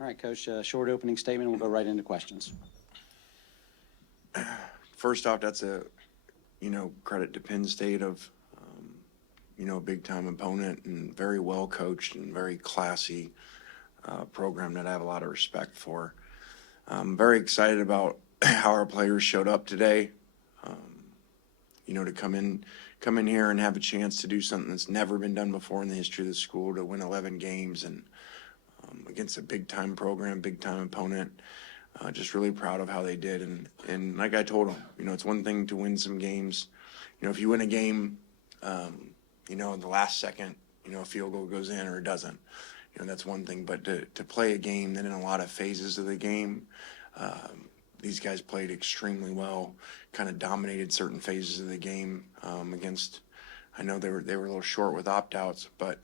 All right, Coach, short opening statement. We'll go right into questions. First off, that's a, credit to Penn State of, a big-time opponent and very well coached and very classy program that I have a lot of respect for. I'm very excited about how our players showed up today. To come in here and have a chance to do something that's never been done before in the history of the school, to win 11 games and against a big-time program, big-time opponent. Just really proud of how they did. And like I told them, it's one thing to win some games. If you win a game, in the last second, a field goal goes in or it doesn't. That's one thing. But to play a game that in a lot of phases of the game, these guys played extremely well, kind of dominated certain phases of the game against, I know they were a little short with opt-outs, but,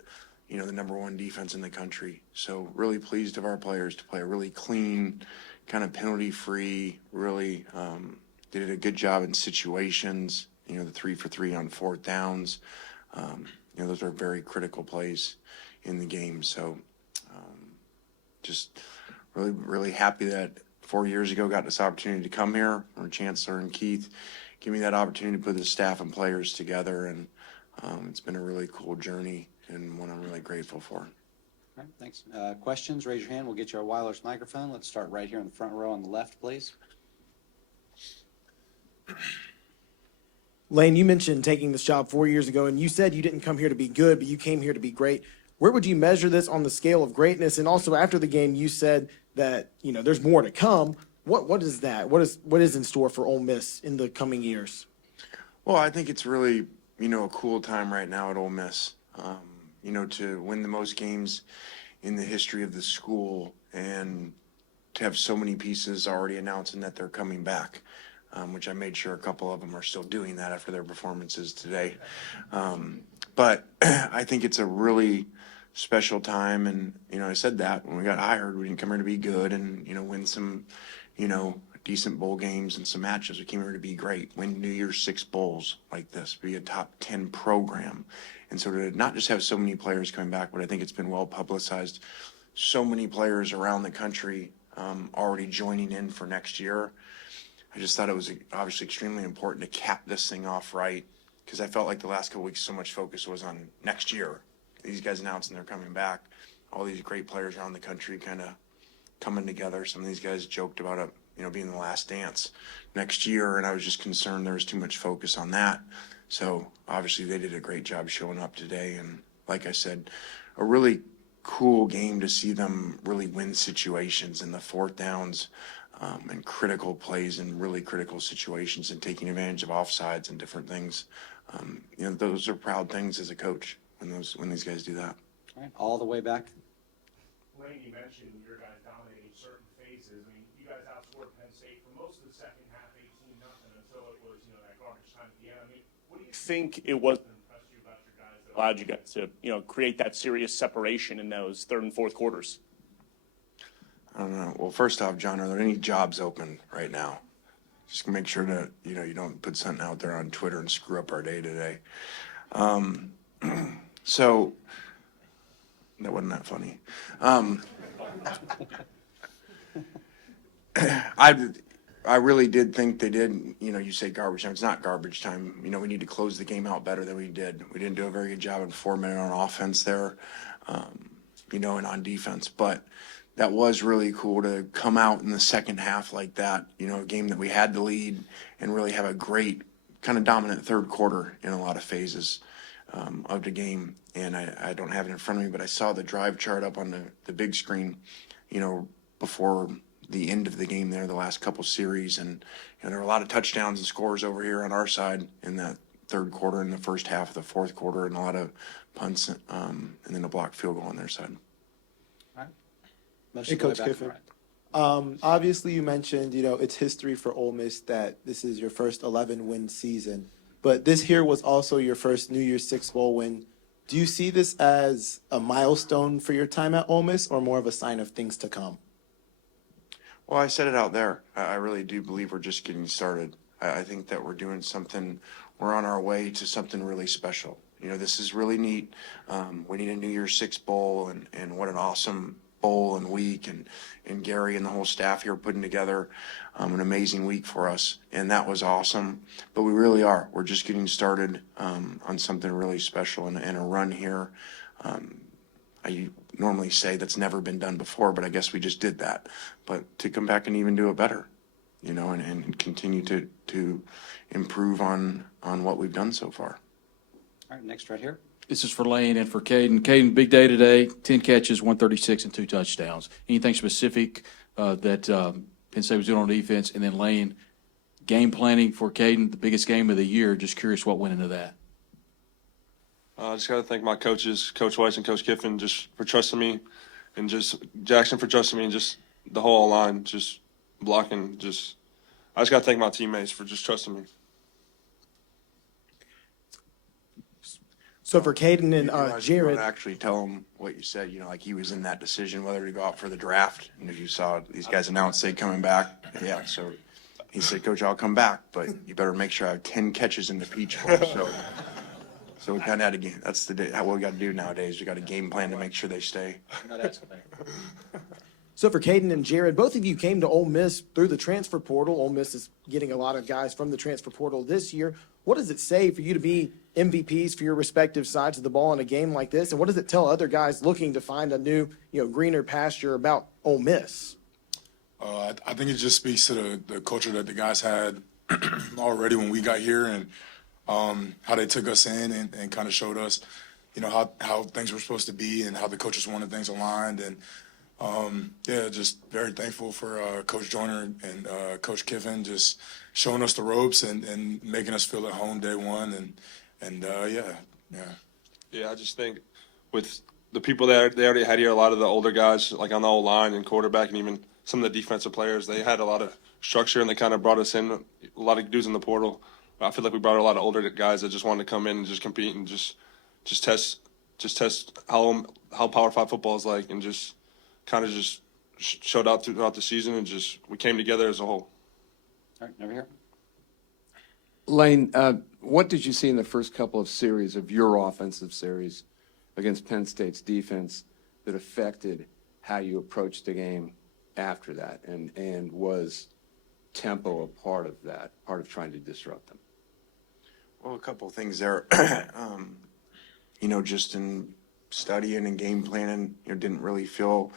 the number one defense in the country. So really pleased of our players to play a really clean, kind of penalty-free, really did a good job in situations, the 3-for-3 on fourth downs. Those are very critical plays in the game. So just really, really happy that 4 years ago got this opportunity to come here. Our Chancellor and Keith give me that opportunity to put the staff and players together, and it's been a really cool journey and one I'm really grateful for. All right, thanks. Questions, raise your hand. We'll get you our wireless microphone. Let's start right here in the front row on the left, please. Lane, you mentioned taking this job 4 years ago, and you said you didn't come here to be good, but you came here to be great. Where would you measure this on the scale of greatness? And also after the game, you said that, there's more to come. What is that? What is in store for Ole Miss in the coming years? Well, I think it's really, a cool time right now at Ole Miss. To win the most games in the history of the school and to have so many pieces already announcing that they're coming back, which I made sure a couple of them are still doing that after their performances today. But I think it's a really special time. And, I said that when we got hired, we didn't come here to be good and, win some, decent bowl games and some matches. We came here to be great, win New Year's 6 bowls like this, be a top 10 program. And so to not just have so many players coming back, but I think it's been well publicized, so many players around the country already joining in for next year. I just thought it was obviously extremely important to cap this thing off right, because I felt like the last couple weeks so much focus was on next year. These guys announcing they're coming back, all these great players around the country kind of coming together. Some of these guys joked about it, being the last dance next year, and I was just concerned there was too much focus on that. So obviously they did a great job showing up today, and like I said, a really cool game to see them really win situations in the fourth downs and critical plays in really critical situations and taking advantage of offsides and different things. Those are proud things as a coach when these guys do that. All right, all the way back. Lane, you mentioned your guys dominating certain phases. I mean, you guys outscored Penn State for most of the second half, 18-0, until it was, that garbage time at the end. I mean, what do you think it was that impressed you about your guys that allowed you guys to, create that serious separation in those third and fourth quarters? I don't know. Well, first off, John, are there any jobs open right now? Just make sure that, you don't put something out there on Twitter and screw up our day today. So that wasn't that funny. I really did think they did, you say garbage time. It's not garbage time. We need to close the game out better than we did. We didn't do a very good job in 4 minutes on offense there, and on defense. But that was really cool to come out in the second half like that, a game that we had to lead and really have a great kind of dominant third quarter in a lot of phases of the game. And I don't have it in front of me, but I saw the drive chart up on the big screen, before the end of the game there, the last couple series. And there were a lot of touchdowns and scores over here on our side in that third quarter and the first half of the fourth quarter, and a lot of punts and then a blocked field goal on their side. All right. Hey, Coach Kiffin. Obviously, you mentioned, it's history for Ole Miss that this is your first 11-win season. But this here was also your first New Year's 6 bowl win. Do you see this as a milestone for your time at Ole Miss, or more of a sign of things to come? Well, I said it out there. I really do believe we're just getting started. I think that we're doing something, we're on our way to something really special. This is really neat. We need a New Year's 6 bowl, and what an awesome bowl and week, and Gary and the whole staff here putting together an amazing week for us, and that was awesome. But we really are. We're just getting started on something really special and a run here. I normally say that's never been done before, but I guess we just did that. But to come back and even do it better, and continue to improve on what we've done so far. All right, next right here. This is for Lane and for Caden. Caden, big day today, 10 catches, 136 and 2 touchdowns. Anything specific that Penn State was doing on defense? And then Lane, game planning for Caden, the biggest game of the year. Just curious what went into that. I just got to thank my coaches, Coach Weiss and Coach Kiffin, just for trusting me, and just Jackson for trusting me, and just the whole line, just blocking. I just got to thank my teammates for just trusting me. So for Caden and Jared, Actually tell him what you said, like he was in that decision whether to go out for the draft. And if you saw these guys announce they coming back, yeah, so he said, Coach, I'll come back, but you better make sure I have 10 catches in the Peach Bowl. So we kind of had to game. That's what we got to do nowadays. We got a game plan to make sure they stay. so for Caden and Jared, both of you came to Ole Miss through the transfer portal. Ole Miss is getting a lot of guys from the transfer portal this year. What does it say for you to be MVPs for your respective sides of the ball in a game like this? And what does it tell other guys looking to find a new, greener pasture about Ole Miss? I think it just speaks to the culture that the guys had already when we got here, and how they took us in and kind of showed us, how things were supposed to be and how the coaches wanted things aligned. And just very thankful for Coach Joyner and Coach Kiffin just showing us the ropes and making us feel at home day one. Yeah, I just think with the people that they already had here, a lot of the older guys, like on the old line and quarterback, and even some of the defensive players, they had a lot of structure, and they kind of brought us in, a lot of dudes in the portal. I feel like we brought a lot of older guys that just wanted to come in and just compete and just test how Power 5 football is like, and just kind of just showed out throughout the season, and just we came together as a whole. All right, over here. Lane, what did you see in the first couple of series of your offensive series against Penn State's defense that affected how you approached the game after that? And was tempo a part of that, part of trying to disrupt them? Well, a couple of things there. Just in studying and game planning, didn't really feel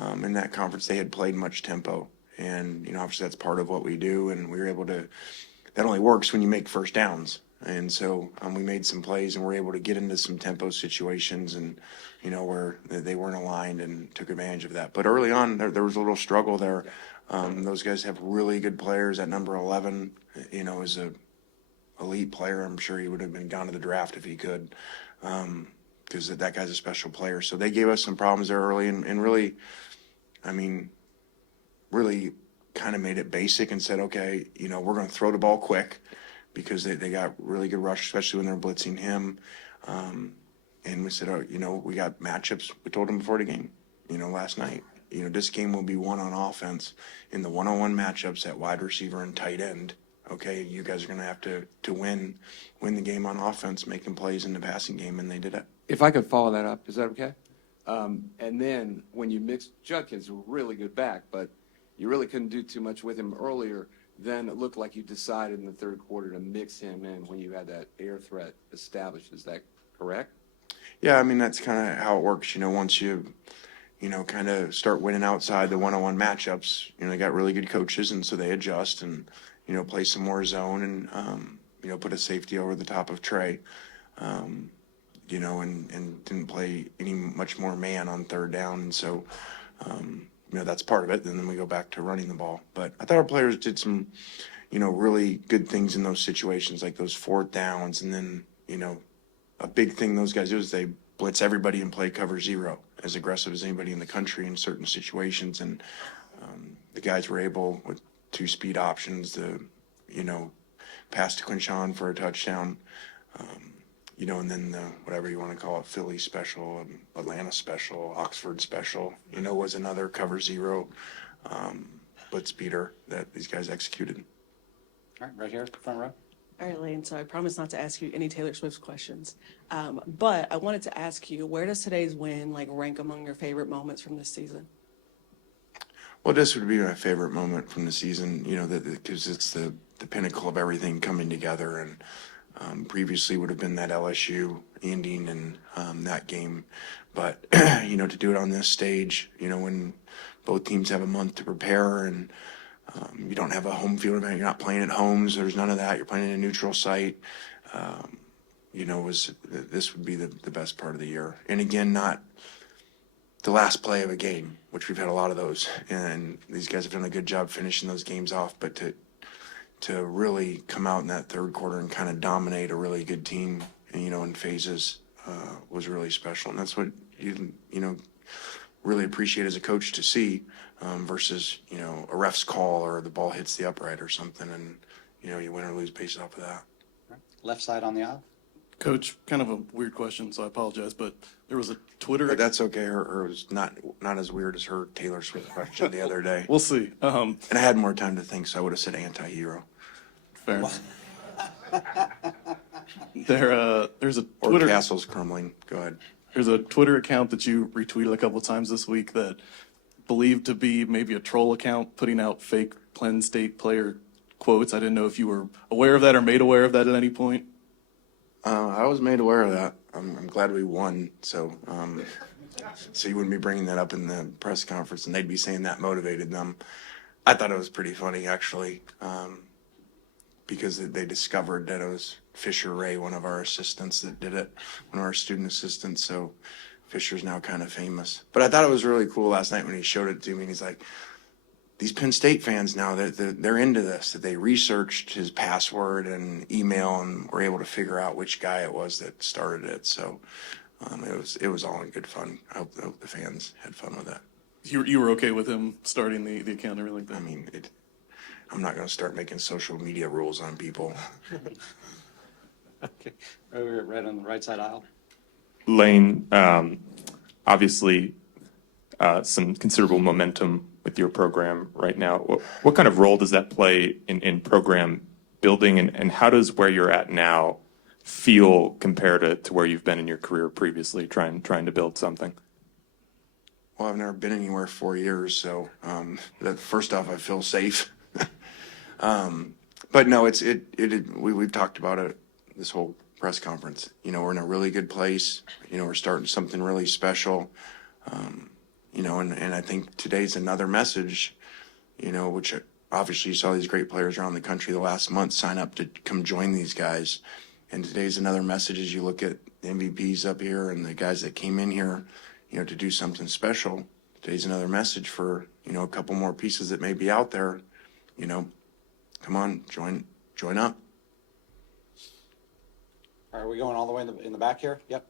in that conference they had played much tempo. And, obviously that's part of what we do. And we were able to, that only works when you make first downs. And so we made some plays and were able to get into some tempo situations and, where they weren't aligned, and took advantage of that. But early on, there was a little struggle there. Those guys have really good players. At number 11, is a elite player. I'm sure he would have been gone to the draft if he could, because that guy's a special player. So they gave us some problems there early, and really, really kind of made it basic and said, okay, we're going to throw the ball quick, because they got really good rush, especially when they're blitzing him. And we said, we got matchups. We told them before the game, last night, this game will be won on offense in the one-on-one matchups at wide receiver and tight end. Okay, you guys are going to have to win the game on offense, making plays in the passing game, and they did it. If I could follow that up, is that okay? And then when you mixed Judkins, a really good back, but you really couldn't do too much with him earlier. Then it looked like you decided in the third quarter to mix him in when you had that air threat established. Is that correct? Yeah, that's kind of how it works. Once you, kind of start winning outside the one-on-one matchups, they got really good coaches, and so they adjust and, play some more zone and, put a safety over the top of Trey, and didn't play any much more man on third down. And so, that's part of it. And then we go back to running the ball. But I thought our players did some, really good things in those situations, like those fourth downs. And then, a big thing those guys do is they blitz everybody and play cover zero, as aggressive as anybody in the country in certain situations. And the guys were able, with 2 speed options, to, pass to Quinshawn for a touchdown. And then whatever you want to call it, Philly special, Atlanta special, Oxford special, was another cover zero blitz beater that these guys executed. All right, right here, front row. All right, Lane, so I promise not to ask you any Taylor Swift questions. But I wanted to ask you, where does today's win rank among your favorite moments from this season? Well, this would be my favorite moment from the season, because it's the pinnacle of everything coming together. And previously would have been that LSU ending and that game. But, to do it on this stage, when both teams have a month to prepare and you don't have a home field event, you're not playing at homes, there's none of that, you're playing in a neutral site, this would be the best part of the year. And again, not the last play of a game, which we've had a lot of those, and these guys have done a good job finishing those games off, but to really come out in that third quarter and kind of dominate a really good team, in phases, was really special. And that's what you really appreciate as a coach to see, versus, a ref's call or the ball hits the upright or something, and, you win or lose based off of that. Left side on the aisle. Coach, kind of a weird question, so I apologize, but there was a Twitter. But that's okay. Her was not as weird as her Taylor Swift question the other day. We'll see. And I had more time to think, so I would have said anti-hero. Fair enough. There's a Or Twitter. castles crumbling. Go ahead. There's a Twitter account that you retweeted a couple of times this week that believed to be maybe a troll account putting out fake Penn State player quotes. I didn't know if you were aware of that or made aware of that at any point. I was made aware of that. I'm glad we won. So you wouldn't be bringing that up in the press conference, and they'd be saying that motivated them. I thought it was pretty funny, actually, because they discovered that it was Fisher Ray, one of our assistants, that did it, one of our student assistants. So Fisher's now kind of famous. But I thought it was really cool last night when he showed it to me, and he's like, these Penn State fans now, they're into this, that they researched his password and email and were able to figure out which guy it was that started it. So it was all in good fun. I hope the fans had fun with that. You were okay with him starting the account and everything like that? I mean, I'm not going to start making social media rules on people. Okay. Right on the right side aisle. Lane, obviously, some considerable momentum with your program right now. What kind of role does that play in program building, and how does where you're at now feel compared to where you've been in your career previously, trying to build something? Well, I've never been anywhere 4 years, so first off, I feel safe. But no, we've talked about it this whole press conference. We're in a really good place. We're starting something really special. And I think today's another message, which obviously you saw these great players around the country the last month sign up to come join these guys. And today's another message as you look at the MVPs up here and the guys that came in here, to do something special. Today's another message for, a couple more pieces that may be out there, come on, join up. Are we going all the way in the back here? Yep.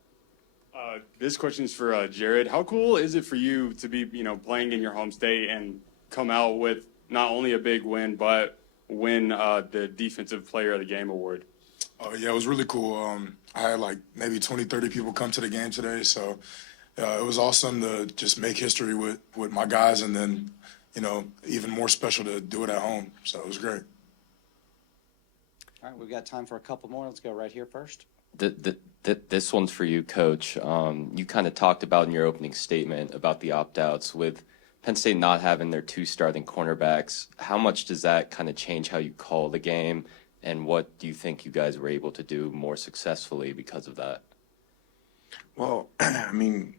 This question is for Jared. How cool is it for you to be, playing in your home state and come out with not only a big win, but win the Defensive Player of the Game award? Oh, yeah, it was really cool. I had maybe 20, 30 people come to the game today, so it was awesome to just make history with my guys, and then, even more special to do it at home. So it was great. All right, we've got time for a couple more. Let's go right here first. This one's for you, Coach. You kind of talked about in your opening statement about the opt-outs with Penn State not having their two starting cornerbacks. How much does that kind of change how you call the game, and what do you think you guys were able to do more successfully because of that? Well, I mean,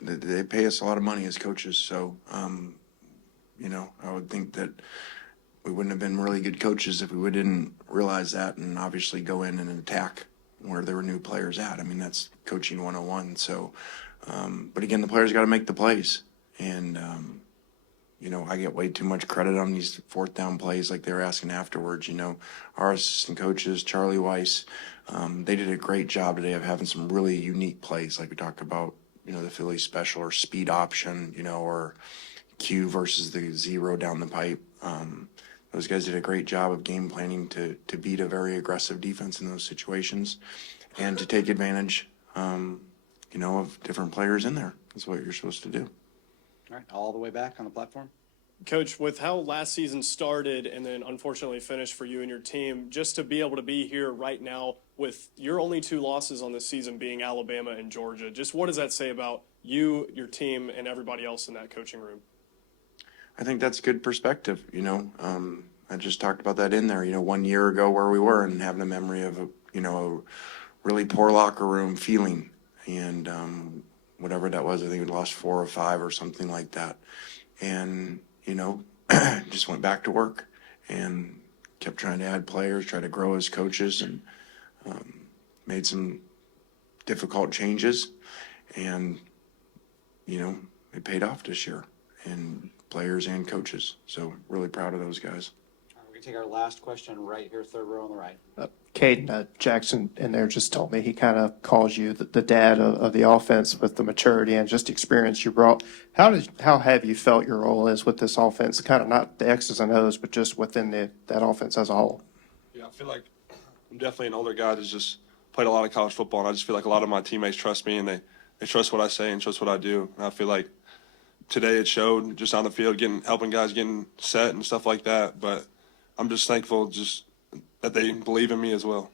they pay us a lot of money as coaches, so, I would think that we wouldn't have been really good coaches if we didn't realize that and obviously go in and attack where there were new players at. I mean, that's coaching 101. So, but again, the players got to make the plays. And, I get way too much credit on these fourth down plays like they were asking afterwards. Our assistant coaches, Charlie Weiss, they did a great job today of having some really unique plays like we talked about, the Philly special or speed option, or Q versus the zero down the pipe. Those guys did a great job of game planning to beat a very aggressive defense in those situations and to take advantage, of different players in there. That's what you're supposed to do. All right, all the way back on the platform. Coach, with how last season started and then unfortunately finished for you and your team, just to be able to be here right now with your only 2 losses on this season being Alabama and Georgia, just what does that say about you, your team, and everybody else in that coaching room? I think that's good perspective, you know. I just talked about that in there, you know, 1 year ago where we were and having a memory of, a really poor locker room feeling. And whatever that was, I think we lost 4 or 5 or something like that. And, just went back to work and kept trying to add players, try to grow as coaches, and made some difficult changes. And, it paid off this year, and players and coaches. So really proud of those guys. All right, we're going to take our last question right here, third row on the right. Caden, Jackson in there just told me he kind of calls you the dad of the offense with the maturity and just experience you brought. How have you felt your role is with this offense? Kind of not the X's and O's, but just within that offense as a whole. Yeah, I feel like I'm definitely an older guy that's just played a lot of college football, and I just feel like a lot of my teammates trust me, and they trust what I say and trust what I do. And I feel like today it showed just on the field, helping guys getting set and stuff like that. But I'm just thankful that they believe in me as well.